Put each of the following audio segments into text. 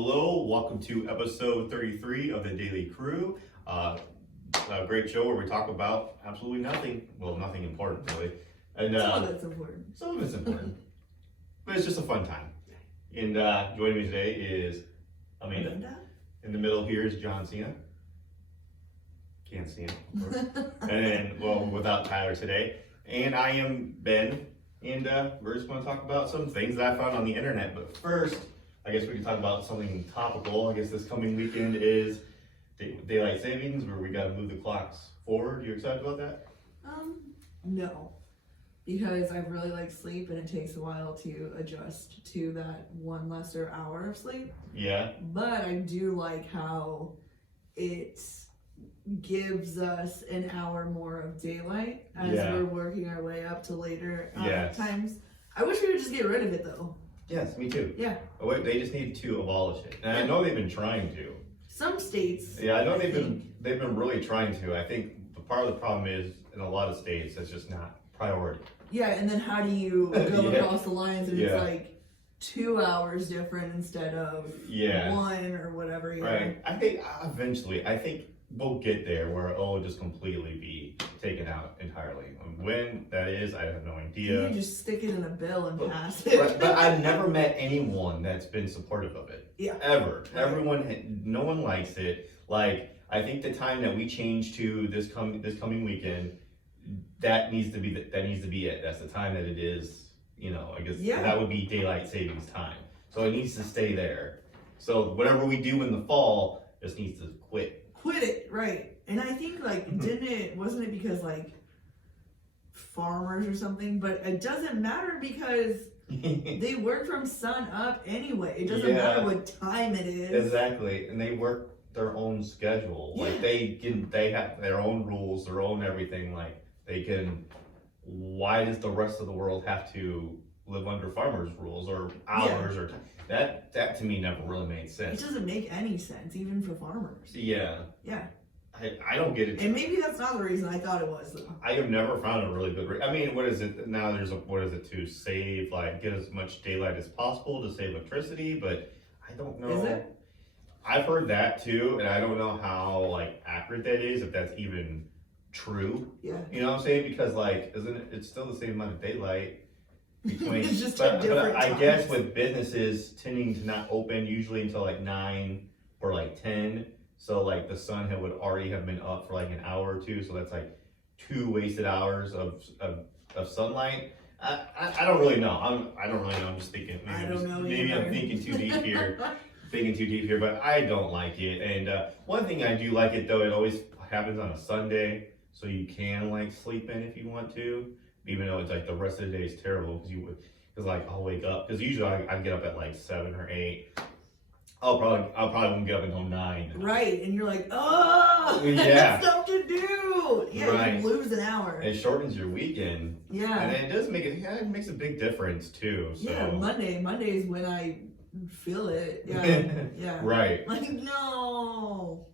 Hello, welcome to episode 33 of the Daily Crew. A great show where we talk about absolutely nothing. Well, nothing important, really. And Some of it's important. Some of it's important. But it's just a fun time. And joining me today is Amanda. In the middle here is John Cena. Can't see him, of course. And then, well, without Tyler today. And I am Ben. And we're just going to talk about some things that I found on the internet. But first, I guess we can talk about something topical. I guess this coming weekend is daylight savings, where we got to move the clocks forward. You excited about that? No, because I really like sleep, and it takes a while to adjust to that one lesser hour of sleep. Yeah. But I do like how it gives us an hour more of daylight as we're working our way up to later times. I wish we would just get rid of it though. Yes, me too. Yeah. Oh, wait, they just need to abolish it, and I know they've been trying to. Some states. Yeah, I know they've been really trying to. I think part of the problem is in a lot of states it's just not priority. Yeah, and then how do you go across the lines and it's like 2 hours different instead of one or whatever. Right. I think eventually, we'll get there where it'll just completely be taken out entirely. When that is, I have no idea. You just stick it in a bill and pass it. Right, but I've never met anyone that's been supportive of it. Yeah. Ever. Everyone, no one likes it. Like, I think the time that we change to this coming weekend, that needs to be it. That's the time that it is. You know, I guess that would be daylight savings time. So it needs to stay there. So whatever we do in the fall just needs to quit it, right? And I think wasn't it because farmers or something? But it doesn't matter because they work from sun up anyway. It doesn't matter what time it is. Exactly, and they work their own schedule. Like they have their own rules, their own everything. Like they can. Why does the rest of the world have to live under farmers' rules or hours or that to me never really made sense. It doesn't make any sense, even for farmers. Yeah. Yeah. I don't get it. And maybe that's not the reason I thought it was, though. I have never found a really good I mean, what is it now? What is it to save, get as much daylight as possible to save electricity, but I don't know. Is it? I've heard that too, and I don't know how accurate that is, if that's even true. Yeah. You know what I'm saying? Because it's still the same amount of daylight between. It's just but different I times. guess with businesses tending to not open usually until 9 or 10. So the sun would already have been up for an hour or two, so that's 2 wasted hours of sunlight. I don't really know. I don't really know. I'm just thinking. Maybe I'm thinking too deep here. But I don't like it. And one thing I do like it though, it always happens on a Sunday, so you can sleep in if you want to, even though it's the rest of the day is terrible because I'll wake up because usually I get up at 7 or 8. I'll probably won't get up until 9. Right, and you're oh, yeah, stuff to do. Yeah, you lose an hour. It shortens your weekend. Yeah, and it does it makes a big difference too. So. Yeah, Monday is when I feel it. Yeah, yeah. Right. No.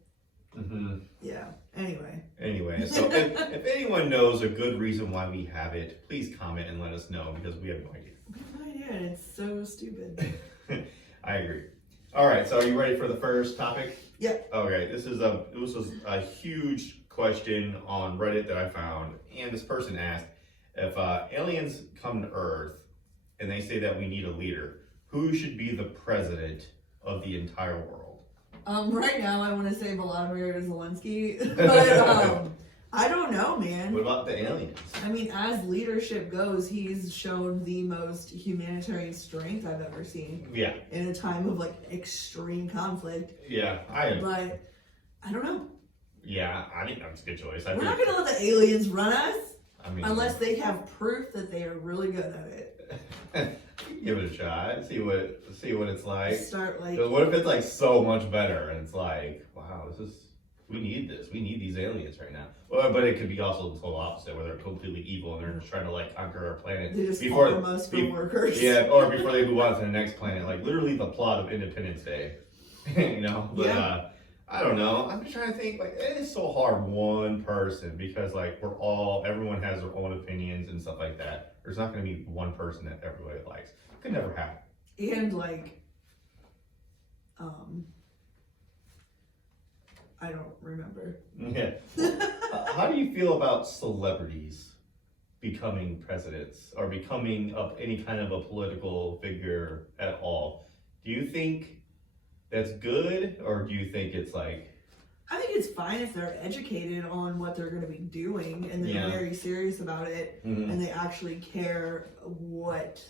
Mm-hmm. Yeah. Anyway, so if anyone knows a good reason why we have it, please comment and let us know because we have no idea. We have no idea, and it's so stupid. I agree. All right, so are you ready for the first topic? Yeah. Okay, this was a huge question on Reddit that I found, and this person asked if aliens come to Earth and they say that we need a leader, who should be the president of the entire world? Right now I want to say Volodymyr Zelensky, but I don't know, man. What about the aliens? I mean, as leadership goes, he's shown the most humanitarian strength I've ever seen. Yeah. In a time of extreme conflict. Yeah, But I don't know. Yeah, I think that's a good choice. We're not gonna let the aliens run us. I mean, unless they have proof that they are really good at it. Give it a shot. See what it's like. Start what if it's so much better and it's wow, we need this. We need these aliens right now. Well, but it could be also the total opposite, where they're completely evil and they're just trying to conquer our planet. They just farm us for workers. Yeah, or before they move on to the next planet. Literally the plot of Independence Day. But I don't know. I'm just trying to think. It is so hard one person because everyone has their own opinions and stuff like that. There's not going to be one person that everybody likes. It could never happen. And I don't remember. Yeah. How do you feel about celebrities becoming presidents or becoming any kind of a political figure at all? Do you think that's good, or do you think it's like? I think it's fine if they're educated on what they're going to be doing and they're very serious about it, and they actually care what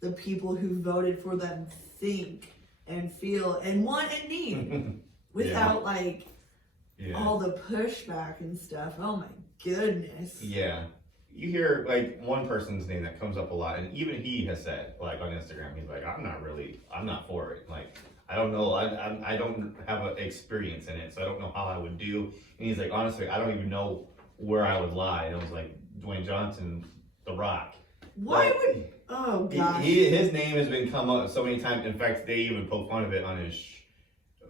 the people who voted for them think and feel and want and need without like all the pushback and stuff. Oh my goodness. Yeah. You hear like one person's name that comes up a lot, and even he has said, like on Instagram, he's like, I'm not for it. Like, I don't know, I don't have an experience in it, so I don't know how I would do. And he's like, honestly, I don't even know where I would lie. And I was like, Dwayne Johnson, The Rock. Why like, would? Oh gosh. His name has been come up so many times. In fact, they even poke fun of it on his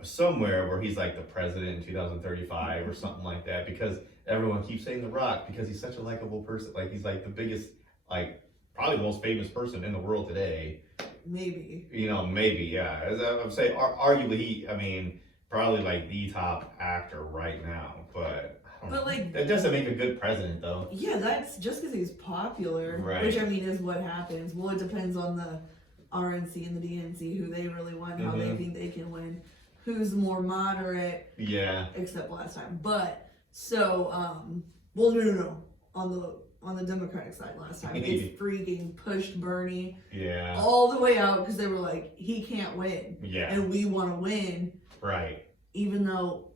somewhere where he's like the president in 2035 or something like that, because everyone keeps saying The Rock because he's such a likable person. Like, he's like the biggest, like probably the most famous person in the world today. Maybe. You know, maybe, yeah. As I would say, arguably, I mean, probably like the top actor right now. But like, that doesn't make a good president, though. Yeah, that's just because he's popular, right? Which I mean is what happens. Well, it depends on the RNC and the DNC who they really want, how they think they can win, who's more moderate. Yeah. Except last time, but so well, no. On the Democratic side last time, they freaking pushed Bernie all the way out because they were like, he can't win. Yeah. And we want to win. Right. Even though,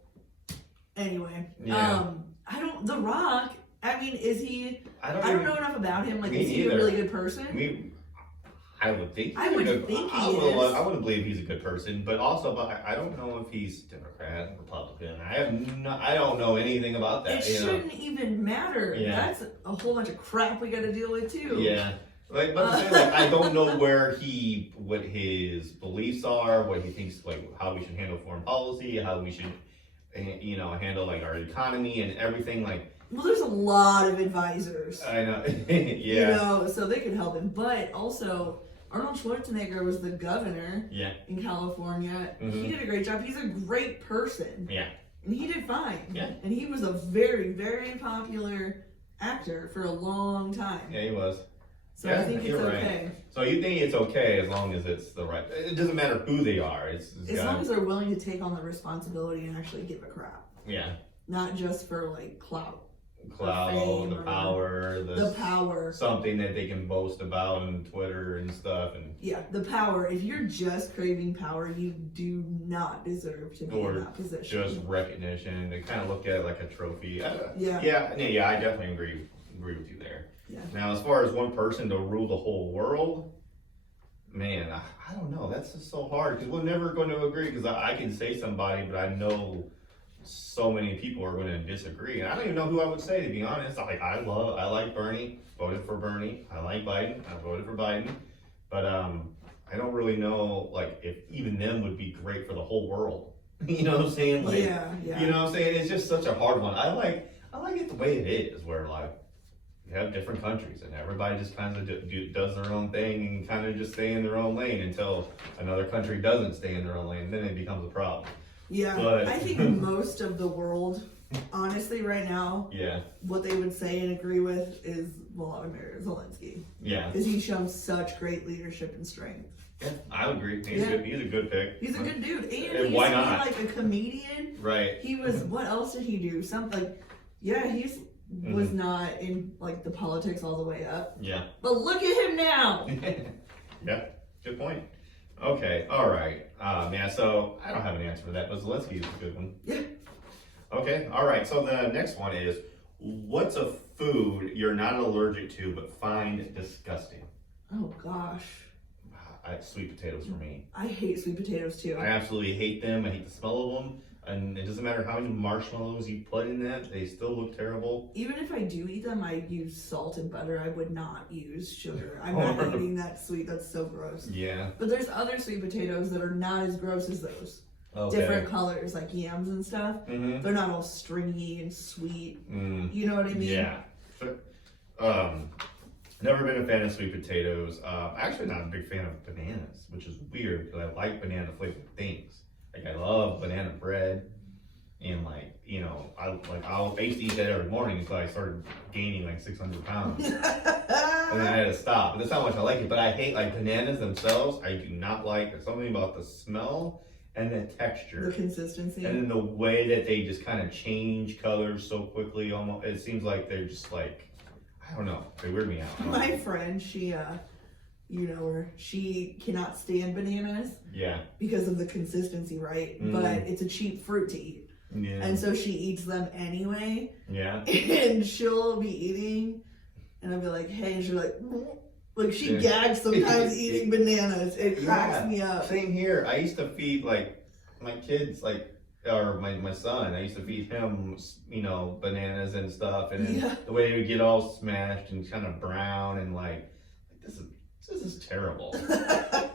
anyway. I don't, The Rock, I mean, is he, I don't know enough about him. Like, is he a really good person? I would think I would believe he's a good person, but also, I don't know if he's Democrat, Republican. I don't know anything about that. It shouldn't even matter. Yeah. That's a whole bunch of crap we got to deal with too. Yeah, like, but I don't know what his beliefs are, what he thinks, like how we should handle foreign policy, how we should, handle like our economy and everything. Like, well, there's a lot of advisors. I know. Yeah. So they could help him, but also. Arnold Schwarzenegger was the governor in California. He did a great job. He's a great person. Yeah. And he did fine. Yeah. And he was a very, very popular actor for a long time. Yeah, he was. So I think it's okay. Right. So you think it's okay as long as it's the right... It doesn't matter who they are. It's as long as they're willing to take on the responsibility and actually give a crap. Yeah. Not just for, like, clout. The power, something that they can boast about on Twitter and stuff, and the power. If you're just craving power, you do not deserve to be in that position. Just recognition. They kind of look at it like a trophy. I definitely agree with you there. Yeah. Now, as far as one person to rule the whole world, man, I don't know. That's just so hard because we're never going to agree. Because I can say somebody, but I know so many people are going to disagree, and I don't even know who I would say, to be honest. I like Bernie, voted for Bernie. I like Biden, I voted for Biden, but I don't really know like if even them would be great for the whole world. You know what I'm saying? Like, you know what I'm saying? It's just such a hard one. I like it the way it is, where like you have different countries and everybody just kind of does their own thing and kind of just stay in their own lane until another country doesn't stay in their own lane, and then it becomes a problem. Yeah, but I think most of the world, honestly, right now, what they would say and agree with is Volodymyr Zelensky. Yeah. Because he's shown such great leadership and strength. Yeah, I would agree. He's a good pick. He's a good dude. And he used why to not? be like a comedian. Right. He was, what else did he do? Something like, he's was not in like the politics all the way up. Yeah. But look at him now. Yeah, good point. Okay, all right. So I don't have an answer for that, but Zelensky is a good one. Yeah. Okay, all right. So the next one is, what's a food you're not allergic to but find disgusting? Oh gosh. Sweet potatoes for me. I hate sweet potatoes too. I absolutely hate them. I hate the smell of them. And it doesn't matter how many marshmallows you put in that, they still look terrible. Even if I do eat them, I use salt and butter. I would not use sugar. I'm not eating that sweet. That's so gross. Yeah. But there's other sweet potatoes that are not as gross as those. Okay. Different colors, like yams and stuff. Mm-hmm. They're not all stringy and sweet. You know what I mean? Yeah. Never been a fan of sweet potatoes. Actually not a big fan of bananas, which is weird because I like banana flavored things. I used to eat that every morning until I started gaining like 600 pounds. And then I had to stop. But that's how much I like it. But I hate like bananas themselves. I do not like. There's something about the smell and the texture. The consistency. And then the way that they just kind of change colors so quickly. Almost, it seems like they're just like, I don't know. They weird me out. My friend, she, you know her, she cannot stand bananas. Yeah. Because of the consistency, right? Mm. But it's a cheap fruit to eat. Yeah. And so she eats them anyway. Yeah. And she'll be eating, and I'll be like, hey, and she's like she gags sometimes eating bananas. It cracks me up. Same here. I used to feed like my kids, like, or my son, I used to feed him, you know, bananas and stuff. And then the way he would get all smashed and kind of brown and like this is terrible.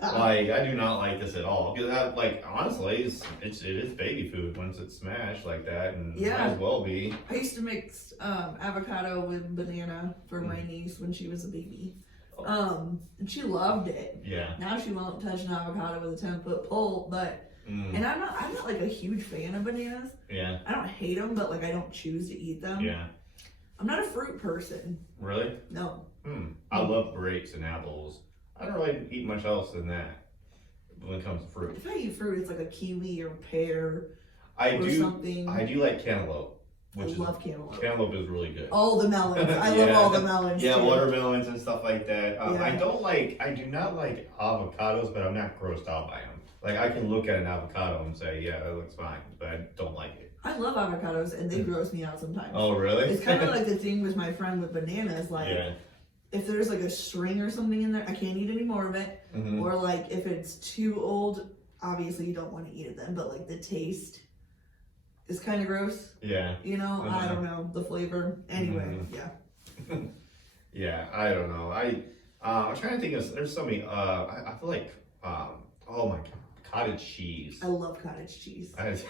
Like, I do not like this at all. Because that, like, honestly, it is baby food once it's smashed like that, and might as well be. I used to mix avocado with banana for my niece when she was a baby. And she loved it. Yeah. Now she won't touch an avocado with a 10-foot pole, but and I'm not like a huge fan of bananas. Yeah. I don't hate them, but like I don't choose to eat them. Yeah. I'm not a fruit person. Really? No. I love grapes and apples. I don't really eat much else than that when it comes to fruit. If I eat fruit, it's like a kiwi or pear something. I do like cantaloupe. I love cantaloupe. Cantaloupe is really good. All the melons. I love all the melons. Yeah, too. watermelons and stuff like that. I do not like avocados, but I'm not grossed out by them. Like, I can look at an avocado and say, yeah, that looks fine, but I don't like it. I love avocados, and they gross me out sometimes. Oh, really? It's kind of like the thing with my friend with bananas. Like, if there's like a string or something in there, I can't eat any more of it. Or like, if it's too old, obviously you don't want to eat it then, but like the taste is kind of gross. Yeah. You know, I don't know, the flavor. Anyway, yeah. Yeah, I don't know. I'm trying to think of, there's so many, I feel like, oh my God. Cottage cheese. I love cottage cheese. The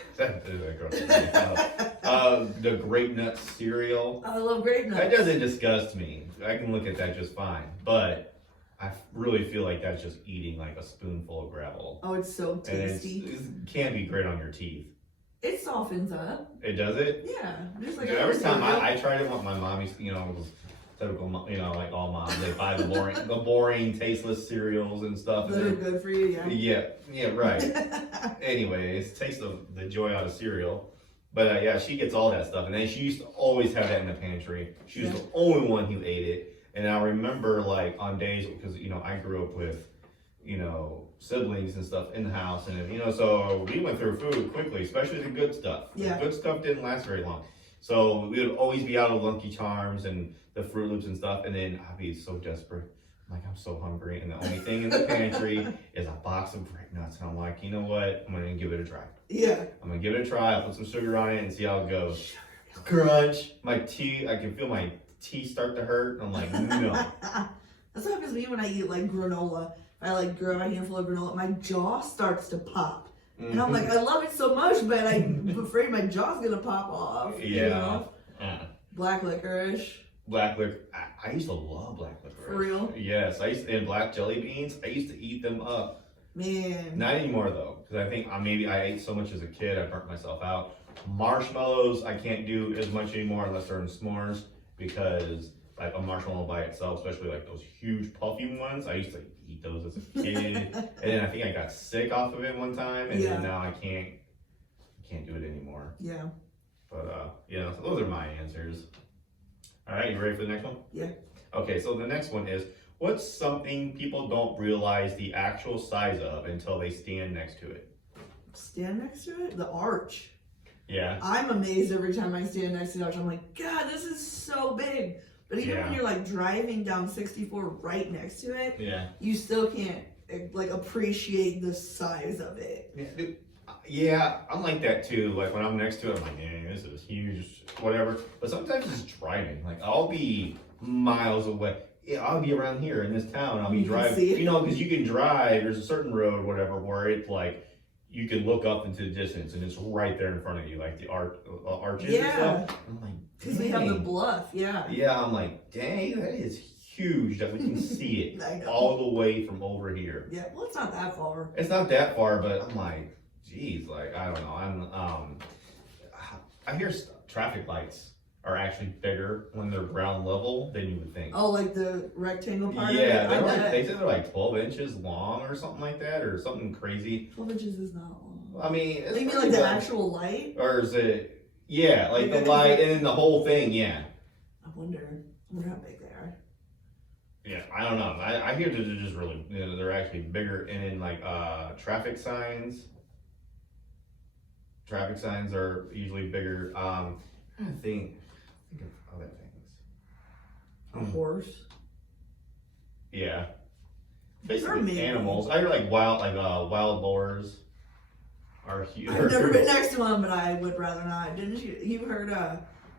grape nut cereal. I love grape nuts. That doesn't disgust me. I can look at that just fine. But I really feel like that's just eating like a spoonful of gravel. Oh, it's so tasty. And it can be great on your teeth. It softens up. It does it? Yeah. Just like every time I tried it with my mom, you know, typical, you know, like all moms, they buy the boring, tasteless cereals and stuff. That are good for you, yeah, right. Anyway, it takes the joy out of cereal. But yeah, she gets all that stuff, and then she used to always have that in the pantry. She was the only one who ate it, and I remember like on days, because you know I grew up with, you know, siblings and stuff in the house, and you know, so we went through food quickly, especially the good stuff. Yeah. The good stuff didn't last very long. So we would always be out of Lucky Charms and the Fruit Loops and stuff, and then I'd be so desperate. I'm like, I'm so hungry, and the only thing in the pantry is a box of grape nuts, and I'm like, you know what? I'm gonna give it a try. Yeah. I'm gonna give it a try. I'll put some sugar on it and see how it goes. Crunch. My teeth, I can feel my teeth start to hurt. I'm like, no. That's what happens to me when I eat like granola. If I like grab a handful of granola, my jaw starts to pop. And I'm like, I love it so much, but I'm afraid my jaw's gonna pop off. Yeah. You know? Black licorice. Black licorice. I used to love black licorice. For real? Yes, and black jelly beans. I used to eat them up. Man. Not anymore though, because I think maybe I ate so much as a kid, I burnt myself out. Marshmallows, I can't do as much anymore unless they're in s'mores, because like a marshmallow by itself, especially like those huge puffy ones, I used to eat those as a kid, and then I think I got sick off of it one time, and then now I can't do it anymore. Yeah. But yeah, so those are my answers. All right, you ready for the next one? Yeah. Okay, so the next one is, what's something people don't realize the actual size of until they stand next to it? Stand next to it? The arch. Yeah. I'm amazed every time I stand next to the arch. I'm like, God, this is so big. But even when you're like driving down 64 right next to it, you still can't like appreciate the size of it. Yeah, I'm like that too. Like when I'm next to it, I'm like, dang, this is huge, whatever. But sometimes it's driving. Like I'll be miles away. Yeah, I'll be around here in this town. I'll be driving. You know, because you can drive. There's a certain road, whatever, where it's like you can look up into the distance and it's right there in front of you, like the arches and stuff. I'm like, because we have the bluff. Yeah. Yeah, I'm like, dang, that is huge that we can see it all the way from over here. Yeah, well, it's not that far. It's not that far, but I'm like, geez, like I don't know. I hear traffic lights are actually bigger when they're ground level than you would think. Oh, like the rectangle part Yeah, of it? they said they're like 12 inches long or something like that, or something crazy. 12 inches is not long. I mean, it's You mean pretty like the good. actual light? Or is it, yeah, like Like the light and then the whole thing, yeah. I wonder how big they are. Yeah, I don't know. I hear that they're just really, they're actually bigger. And then like traffic signs. Traffic signs are usually bigger. I'm trying to think of other things. A horse. Yeah. They're Basically amazing. animals. I hear like wild boars are huge. I've never been next to one, but I would rather not. Didn't you? You heard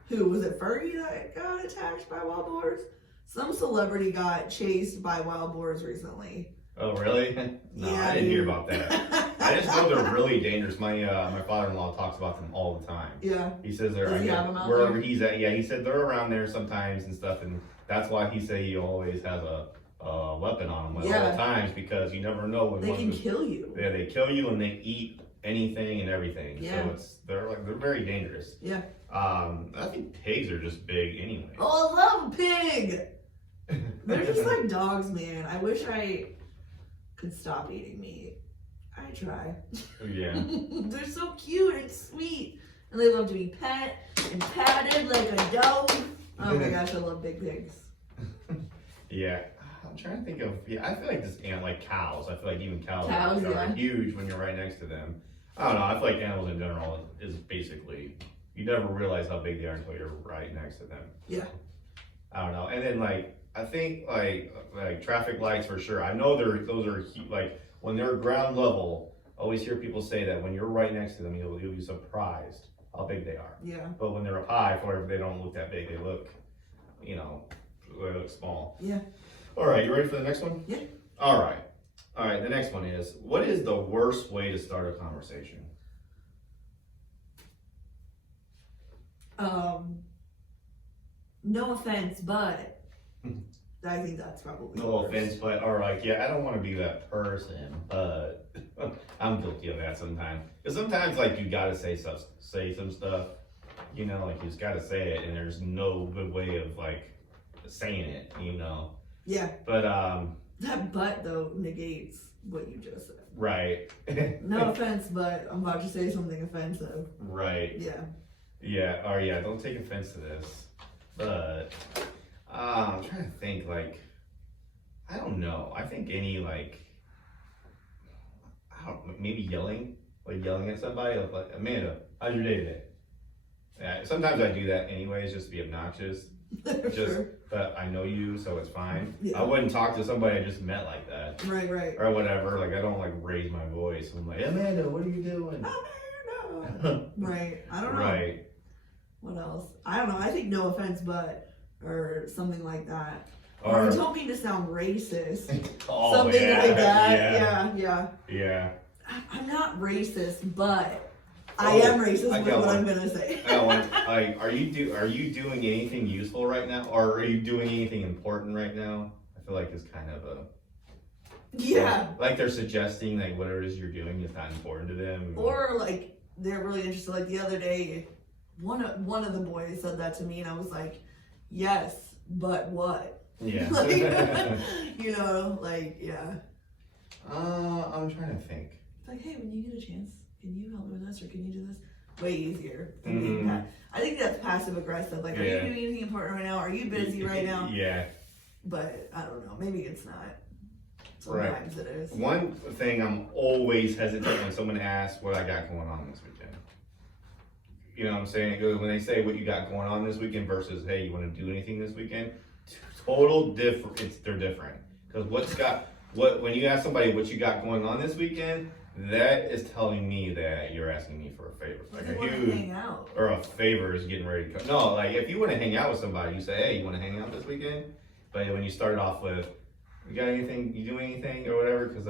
who was it? Fergie that got attacked by wild boars. Some celebrity got chased by wild boars recently. Oh really? No, Yeah, I didn't hear dude. about that. I just know they're really dangerous. My father-in-law talks about them all the time. Yeah. He says they're Does he have them out wherever there? he's at. Yeah, he said they're around there sometimes and stuff, and that's why he said he always has a weapon on him at Yeah. all times because you never know when They one can goes- kill you. Yeah, they kill you and they eat anything and everything. Yeah. So they're very dangerous. Yeah. I think pigs are just big anyway. Oh, I love a pig. They're just like dogs, man. I wish I could stop eating meat. I try. Yeah. They're so cute and sweet. And they love to be pet and patted like a dog. Oh my gosh, I love big pigs. Yeah. I'm trying to think of, I feel like this like cows. I feel like even cows Cows, are yeah. huge when you're right next to them. I don't know. I feel like animals in general is basically, you never realize how big they are until you're right next to them. Yeah. I don't know. And then like, I think like traffic lights for sure. I know those are like when they're ground level. I always hear people say that when you're right next to them, you'll be surprised how big they are. Yeah. But when they're up high, for whatever, they don't look that big. They look, they look small. Yeah. All right, you ready for the next one? Yeah. All right. The next one is, what is the worst way to start a conversation? No offense, but I think that's probably No worse. offense, but all right, yeah, I don't want to be that person, but I'm guilty of that sometimes. Because sometimes, like, you gotta say some stuff, like you just gotta say it, and there's no good way of like saying it, Yeah. But That but though negates what you just said. right. No offense, but I'm about to say something offensive. Right. Yeah. Yeah. Or yeah, don't take offense to this. But I'm trying to think. Like, I don't know. I think any maybe yelling, like yelling at somebody, like Amanda, how's your day today? Yeah. Sometimes I do that anyways, just to be obnoxious. Sure. But I know you, so it's fine. Yeah. I wouldn't talk to somebody I just met like that Right. or whatever. Like, I don't like raise my voice. I'm like, Amanda, what are you doing? Right. I don't know. Right. What else? I don't know. I think no offense, but or something like that. Or Or don't mean to sound racist. oh, Something yeah, like that. Yeah. Yeah. I'm not racist, but I Oh, am racist I with got what one. I'm gonna say. Like, are you doing anything useful right now, or are you doing anything important right now? I feel like it's kind of a Yeah. like they're suggesting like whatever it is you're doing is not important to them. Or like they're really interested. Like the other day, one of the boys said that to me, and I was like, "Yes, but what?" yeah. Like, yeah. I'm trying to think. It's like, hey, when you get a chance, can you help me with this or can you do this? Way easier. than Mhm. being I think that's passive aggressive. Like, are Yeah. you doing anything important right now? Are you busy right now? Yeah. But I don't know. Maybe it's not. Right. Sometimes it is. One thing I'm always hesitant when someone asks what I got going on this weekend. You know what I'm saying? When they say what you got going on this weekend versus, hey, you want to do anything this weekend? Total different. They're different. Because when you ask somebody what you got going on this weekend, that is telling me that you're asking me for a favor. Like They a want to huge, hang out. or a favor is getting ready to come. No, like if you want to hang out with somebody, you say, hey, you want to hang out this weekend? But when you start off with, you got anything, you doing anything or whatever? Because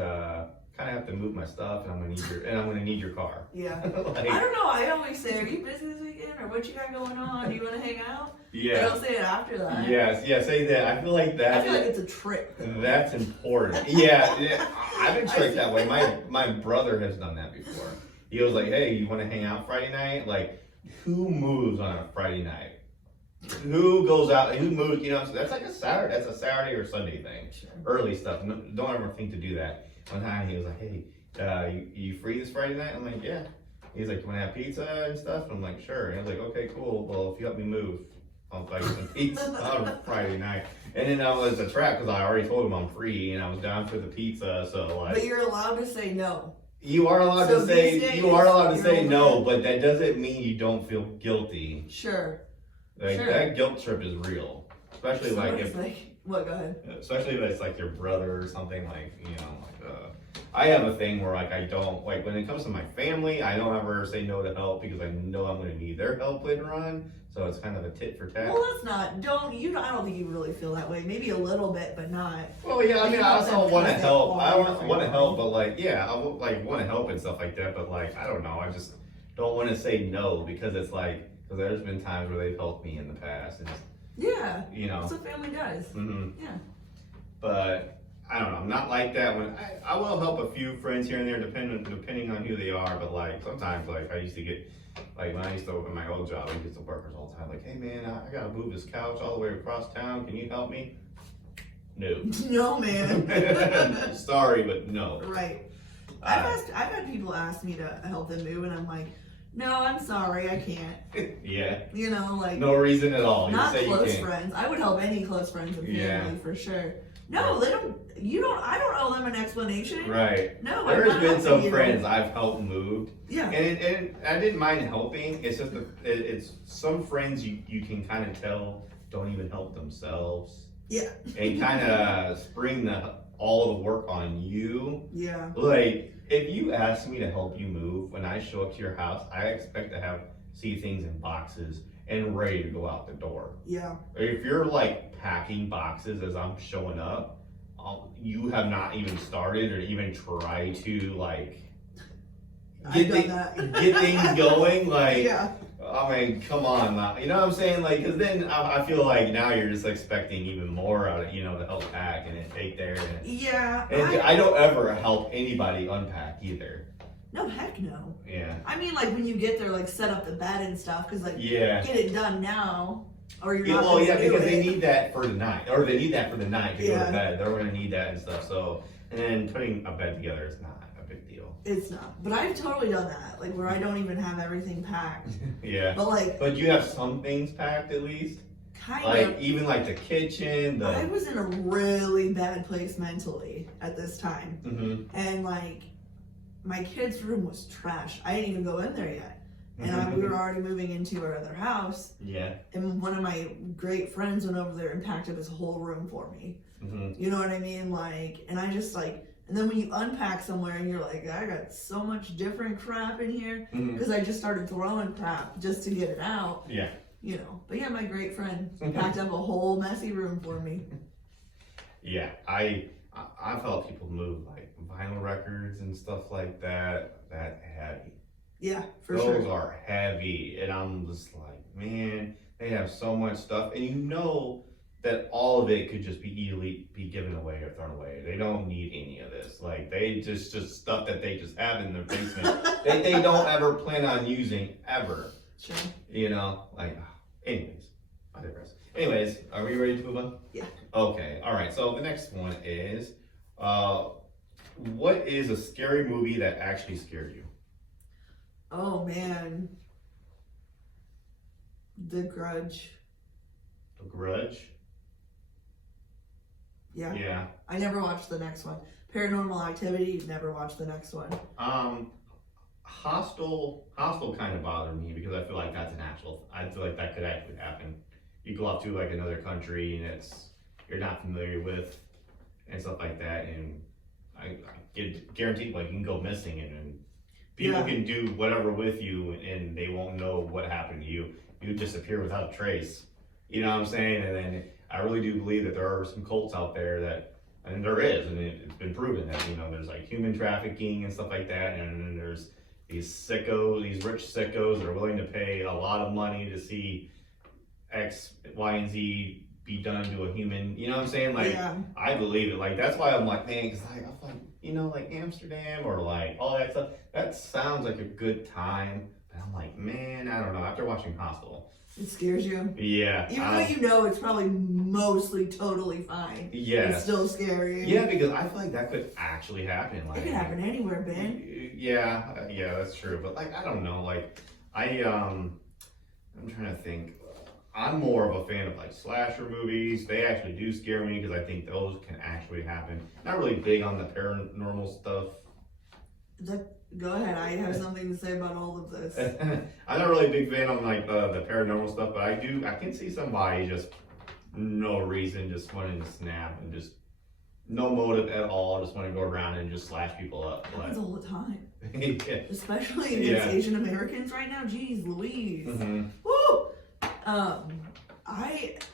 kind of have to move my stuff and I'm gonna need your car. Yeah. Like, I don't know. I always say, are you busy this weekend or what you got going on? Do you want to hang out? I yeah. don't say it after that. Yes. Yeah. Say that. I feel like that. I feel like it's a trick. though. That's important. Yeah. I've been tricked that way. My brother has done that before. He was like, hey, you want to hang out Friday night? Like, who moves on a Friday night? who goes out, who moves, you know, so that's like that's a Saturday or Sunday thing. Sure. Early stuff. No, don't ever think to do that. One time he was like, hey, you free this Friday night? I'm like, yeah. He's like, you wanna have pizza and stuff? I'm like, sure. And I was like, okay, cool. Well, if you help me move, I'll buy you some pizza on Friday night. And then that was a trap because I already told him I'm free and I was down for the pizza. So like, But you're allowed to say no. you are allowed So to say these you are allowed to days, say you're no, allowed- but that doesn't mean you don't feel guilty. Sure. Like Sure. that guilt trip is real, especially like Somebody's if, like, what? Go ahead. especially if it's like your brother or something. Like you know, I have a thing where like I don't like when it comes to my family, I don't ever say no to help because I know I'm going to need their help later on. So it's kind of a tit for tat. Well, that's not. I don't think you really feel that way. Maybe a little bit, but not. Well, yeah, I mean, I also want to help. I want to want help, but like, yeah, I would like want to help and stuff like that. But like, I don't know. I just don't want to say no because it's like because there's been times where they've helped me in the past, and Yeah. you know. That's what family does. Mm-hmm. Yeah. But I don't know. I'm not like that. When I will help a few friends here and there, depending on who they are. But like sometimes, like I used to get. Like when I used to work at my old job, I used to get some workers all the time. Like, hey man, I gotta move this couch all the way across town. Can you help me? No. No, man. Sorry, but no. Right. I've had people ask me to help them move, and I'm like, no, I'm sorry, I can't. Yeah. You know, like No reason at all. You not say close you can't. friends. I would help any close friends and family Yeah. for sure. No, they don't. You don't. I don't owe them an explanation. Right. No, There's I'm not been helping some you. friends I've helped moved, Yeah. and I didn't mind helping. It's just it's some friends you can kind of tell don't even help themselves. Yeah. And kind of spring all the work on you. Yeah. Like if you ask me to help you move, when I show up to your house, I expect to see things in boxes and ready to go out the door. Yeah. If you're like packing boxes as I'm showing up, you have not even started or even tried to like I've done that. get things going. Like, Yeah. I mean, come on, now. You know what I'm saying? Like, cause then I feel like now you're just expecting even more out of, to help pack and then take there. Yeah. And I don't ever help anybody unpack either. No, heck no. Yeah. I mean, like when you get there, like set up the bed and stuff, because like Yeah. get it done now, or you're Yeah, not. well, gonna yeah, do because they it. need that for the night, or they need that for the night to go Yeah. to bed. They're gonna need that and stuff. So, and then putting a bed together is not a big deal. It's not, but I've totally done that, like where I don't even have everything packed, Yeah. but like But you have some things packed at least, kind like of. even like the kitchen. I was in a really bad place mentally at this time, Mhm. and like my kid's room was trash. I didn't even go in there yet, and Mm-hmm. we were already moving into our other house. Yeah. And one of my great friends went over there and packed up his whole room for me. Mhm. You know what I mean? Like, and I just like, and then when you unpack somewhere and you're like, I got so much different crap in here Mhm. because I just started throwing crap just to get it out. Yeah. You know, but yeah, my great friend packed up a whole messy room for me. Yeah. I've helped people move like vinyl records and stuff like that. That heavy. Yeah, for Those sure. are heavy, and I'm just like, man, they have so much stuff, and you know that all of it could just be easily be given away or thrown away. They don't need any of this. Like they just stuff that they just have in their basement that they don't ever plan on using ever. Sure. Like, anyways, I digress. Anyways, are we ready to move on? Yeah. Okay. All right. So the next one is, what is a scary movie that actually scared you? Oh man. The Grudge. The Grudge. Yeah. Yeah. I never watched the next one. Paranormal Activity, never watched the next one. Hostel kind of bothered me because I feel like that's I feel like that could actually happen. You go off to like another country and you're not familiar with and stuff like that, and I guarantee like you can go missing and people Yeah. can do whatever with you and they won't know what happened to you. You disappear without a trace. You know what I'm saying? And then I really do believe that there are some cults out there and there is, and it's been proven that, there's like human trafficking and stuff like that, and then there's these rich sickos that are willing to pay a lot of money to see X, Y, and Z be done to a human. You know what I'm saying? Like, Yeah. I believe it. Like, that's why I'm like, man, because I'm like, like Amsterdam or like all that stuff, that sounds like a good time, But I'm like, man, I don't know. After watching Hostel, It scares you. yeah, Even though you know it's probably mostly totally fine. yes. It's still scary. Yeah, because I feel like that could actually happen. Like, It could happen anywhere, Ben. yeah, yeah, that's true. But like, I don't know. Like, I'm trying to think. I'm more of a fan of like slasher movies. They actually do scare me because I think those can actually happen. Not really big on the paranormal stuff. Go ahead. I have something to say about all of this. I'm not really a big fan of like the paranormal stuff, but I can see somebody just no reason just wanting to snap and just no motive at all, just want to go around and just slash people up. Happens all the time. Yeah. Especially against Asian Americans right now. Jeez Louise. Mm-hmm. Woo!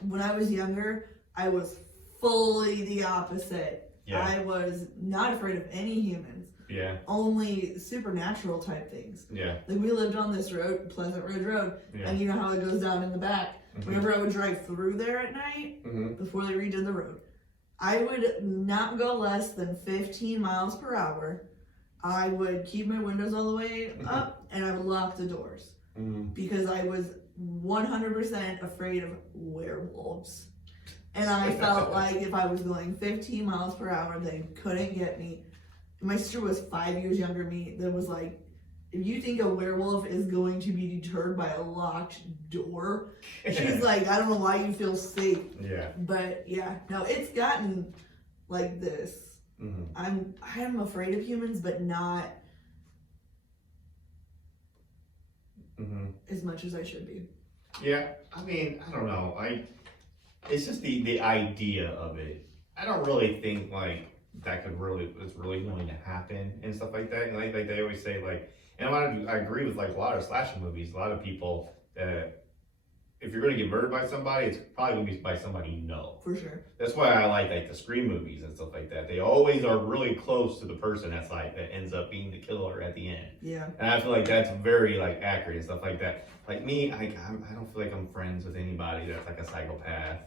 When I was younger, I was fully the opposite. Yeah. I was not afraid of any humans. Yeah. Only supernatural type things. Yeah. Like we lived on this road, Pleasant Ridge Road, Yeah. and you know how it goes down in the back. Mm-hmm. Whenever I would drive through there at night, before they redid the road, I would not go less than 15 miles per hour. I would keep my windows all the way up, and I would lock the doors because I was 100% afraid of werewolves. And I felt like if I was going 15 miles per hour, they couldn't get me. My sister was 5 years younger than me. That was like, if you think a werewolf is going to be deterred by a locked door, she's like, I don't know why you feel safe. Yeah. But yeah, no, it's gotten like this. I am afraid of humans, but not as much as I should be. Yeah. I mean, I don't know. It's just the idea of it. I don't really think like that it's really going to happen and stuff like that. And like they always say like, and I agree with like a lot of slasher movies. A lot of people if you're gonna get murdered by somebody, it's probably gonna be by somebody you know. For sure. That's why I like the Scream movies and stuff like that. They always are really close to the person that ends up being the killer at the end. Yeah. And I feel like that's very like accurate and stuff like that. Like me, I don't feel like I'm friends with anybody that's like a psychopath.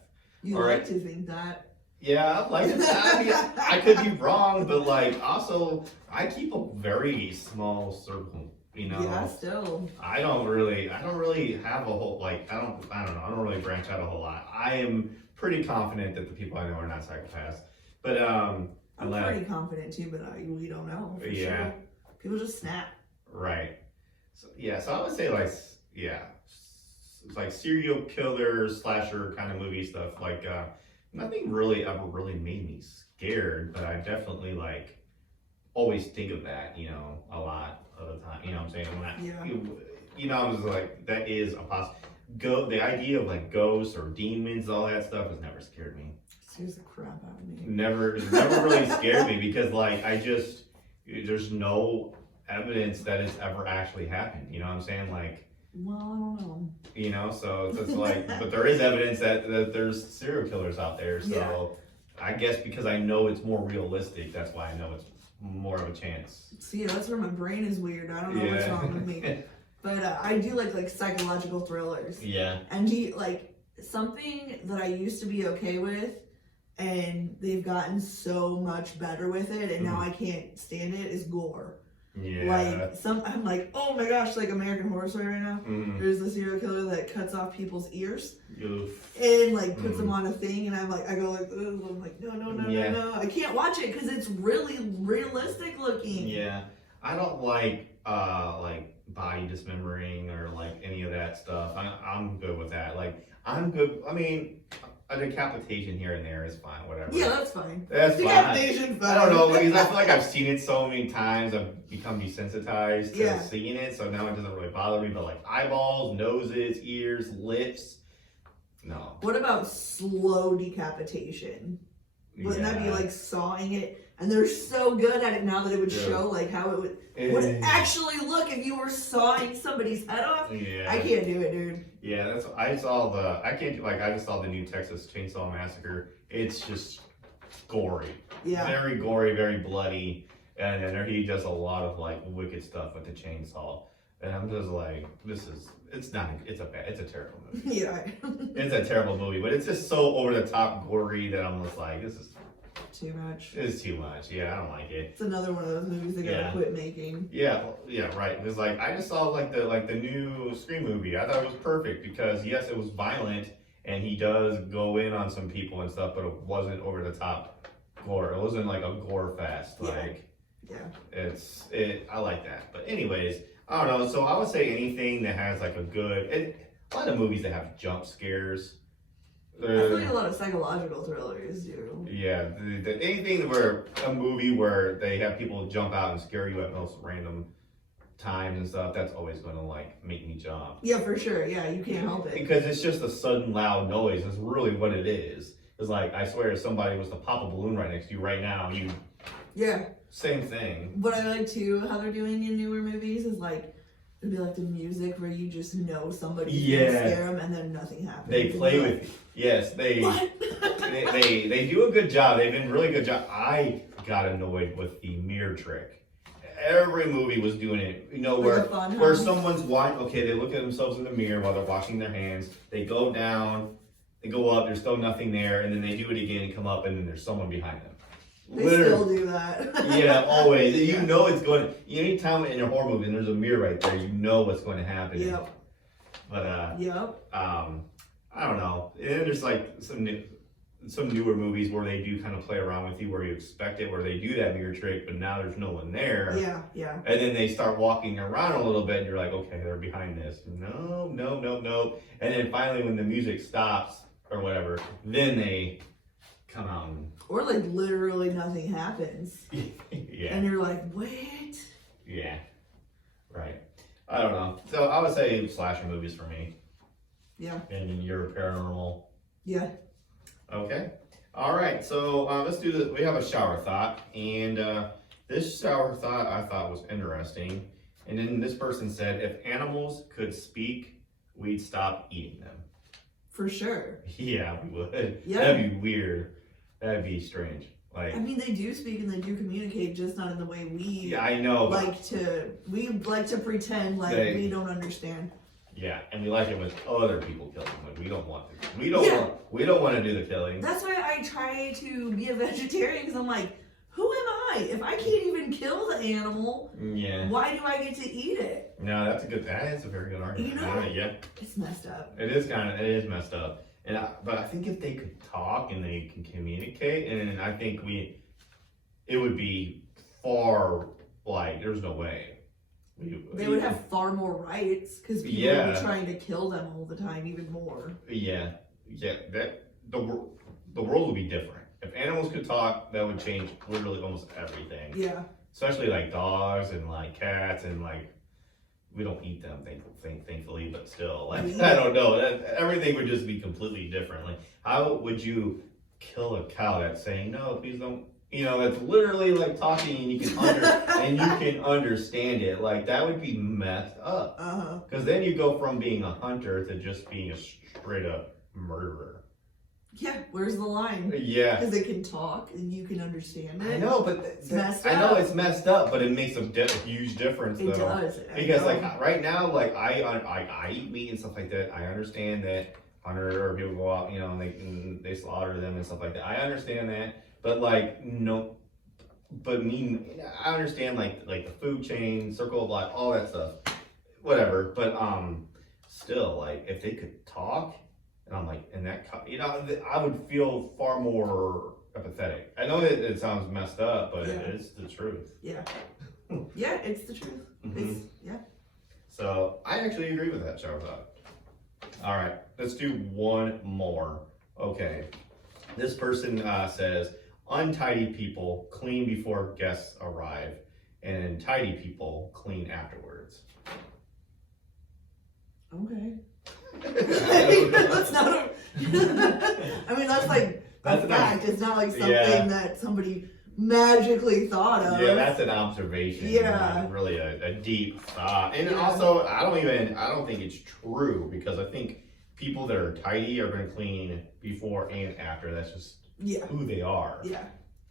You like to think that. Yeah, like I mean, I could be wrong, but like also I keep a very small circle. You know, yeah, still. I don't really have a whole like I don't know. I don't really branch out a whole lot. I am pretty confident that the people I know are not psychopaths. But I'm pretty confident too, but we don't know. For sure. People just snap. Right. So so I would say like it's like serial killer slasher kind of movie stuff. Like nothing really ever really made me scared, but I definitely like always think of that, you know, a lot of the time. You know what I'm saying? You know, I was like, that is a the idea of like ghosts or demons, all that stuff has never scared me. Scares the crap out of me. Never really scared me because like there's no evidence that it's ever actually happened. You know what I'm saying? Like, well, I don't know. You know, so it's like, but there is evidence that there's serial killers out there. So I guess because I know it's more realistic, that's why I know it's more of a chance. See, that's where my brain is weird. I don't know what's wrong with me. But I do like psychological thrillers. Yeah. And like something that I used to be okay with, and they've gotten so much better with it, and now I can't stand it, is gore. Yeah. Like I'm like, oh my gosh, like American Horror Story right now. There's a serial killer that cuts off people's ears. Oof. And like puts them on a thing, and I go like, ugh. I'm like, no, I can't watch it because it's really realistic looking. Yeah, I don't like body dismembering or like any of that stuff. I'm good with that. Like I'm good. I mean, a decapitation here and there is fine. Whatever. Yeah, that's fine. That's Decapitation fine. I don't know because I feel like I've seen it so many times. I've become desensitized to seeing it, so now it doesn't really bother me. But like eyeballs, noses, ears, lips. No. What about slow decapitation? Wouldn't that be like sawing it? And they're so good at it now that it would show like how it would actually look if you were sawing somebody's head off. Yeah. I can't do it, dude. Yeah, I just saw the new Texas Chainsaw Massacre. It's just gory. Yeah. Very gory, very bloody. And then he does a lot of like wicked stuff with the chainsaw. And I'm just like, it's a terrible movie. Yeah. It's a terrible movie, but it's just so over the top gory that I'm just like, this is too much. It's too much. Yeah, I don't like it. It's another one of those movies they gotta Yeah. quit making. Yeah, right. Because like I just saw like the new Scream movie. I thought it was perfect because yes, it was violent and he does go in on some people and stuff, but it wasn't over the top gore. It wasn't like a gore fest. Yeah. Like Yeah. I like that. But anyways, I don't know. So I would say anything that has like a lot of movies that have jump scares. I feel like a lot of psychological thrillers do. Yeah, anything where a movie where they have people jump out and scare you at most random times and stuff, that's always going to like make me jump. Yeah, for sure. Yeah, you can't help it. Because it's just a sudden loud noise. That's really what it is. It's like, I swear if somebody was to pop a balloon right next to you right now, Yeah. same thing. What I like too, how they're doing in newer movies is like, it'd be like the music where you just know somebody's gonna scare them and then nothing happens. They play with, yes, they do a good job. They've been really good job. I got annoyed with the mirror trick. Every movie was doing it, you know, where someone's they look at themselves in the mirror while they're washing their hands. They go down, they go up, there's still nothing there, and then they do it again and come up, and then there's someone behind them. They still do that. Yeah, always. You know it's going. Anytime in a horror movie and there's a mirror right there, you know what's going to happen. Yep. But Yep. I don't know. And then there's like some newer movies where they do kind of play around with you, where you expect it, where they do that mirror trick, but now there's no one there. Yeah, yeah. And then they start walking around a little bit, and you're like, okay, they're behind this. No. And then finally, when the music stops or whatever, then they come out and Or like literally nothing happens. yeah. And you're like, wait. Yeah. Right. I don't know. So I would say slasher movies for me. Yeah. And your paranormal. Yeah. Okay. All right. So let's do this. We have a shower thought, and this shower thought I thought was interesting. And then this person said, if animals could speak, we'd stop eating them. For sure. Yeah, we would. Yeah. That'd be weird. That'd be strange. Like, I mean, they do speak and they do communicate, just not in the way we yeah, I know. like to pretend like we don't understand. Yeah, and we like it when other people kill them. Like we don't want to. We don't want to do the killing. That's why I try to be a vegetarian, because I'm like, who am I? If I can't even kill the animal, yeah, why do I get to eat it? No, that is a very good argument. You know, yeah, it's messed up. It is messed up. But I think if they could talk and they can communicate, and I think it would be far, like, there's no way. They would have far more rights, because people would be trying to kill them all the time, even more. Yeah, the world would be different. If animals could talk, that would change literally almost everything. Yeah. Especially like dogs and like cats, and like we don't eat them, thankfully, but still, like, I don't know. Everything would just be completely different. Like, how would you kill a cow that's saying, no, please don't, you know, that's literally like talking and you can understand it. Like, that would be messed up. Because then you go from being a hunter to just being a straight up murderer. Yeah, where's the line? Yeah. Because they can talk and you can understand it. I know, but it's messed up. I know it's messed up, but it makes a huge difference, though. It does. Because like right now, like I eat meat and stuff like that. I understand that hunter or people go out, you know, and they slaughter them and stuff like that. I understand that, but like no, but I understand like the food chain, circle of life, all that stuff, whatever. But still, like if they could talk. And I'm like, you know, I would feel far more empathetic. I know that it sounds messed up, but it's the truth. Yeah. Yeah, it's the truth. Mm-hmm. Yeah. So I actually agree with that, Charlotte. All right, let's do one more. Okay. This person says, untidy people clean before guests arrive, and tidy people clean afterwards. Okay. That's not a I mean, that's like a fact. It's not like something that somebody magically thought of. Yeah, that's an observation. Yeah. Really a deep thought. And also, I don't think it's true, because I think people that are tidy are going to clean before and after. That's just who they are. Yeah.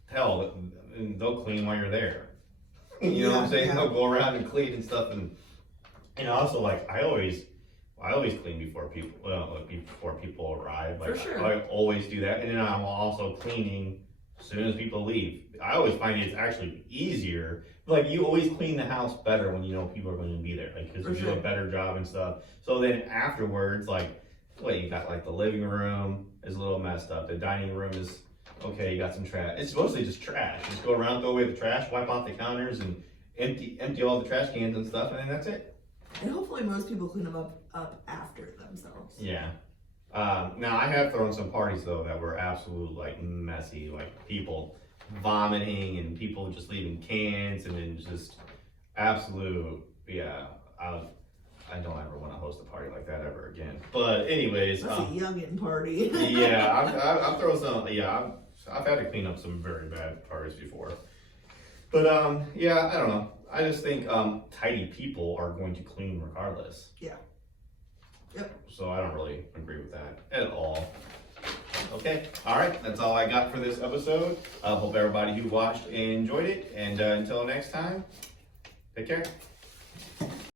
Hell, they'll clean while you're there. You know what I'm saying? Yeah. They'll go around and clean and stuff. And also, like, I always clean before people arrive. Like, for sure. I always do that, and then I'm also cleaning as soon as people leave. I always find it's actually easier. Like, you always clean the house better when you know people are going to be there, like, because you do a better job and stuff. So then afterwards, like, you got like the living room is a little messed up. The dining room is okay. You got some trash. It's mostly just trash. Just go around, throw away the trash, wipe off the counters, and empty all the trash cans and stuff, and then that's it. And hopefully most people clean them up after themselves. Yeah. Now I have thrown some parties though that were absolute like messy, like people vomiting and people just leaving cans and then just absolute, yeah. I don't ever want to host a party like that ever again. But anyways, that's a youngin' party. yeah, I've thrown some. Yeah, I've had to clean up some very bad parties before. But yeah, I don't know. I just think tidy people are going to clean regardless. Yeah. Yep. So I don't really agree with that at all. Okay, all right, that's all I got for this episode. I hope everybody who watched enjoyed it, and until next time, take care.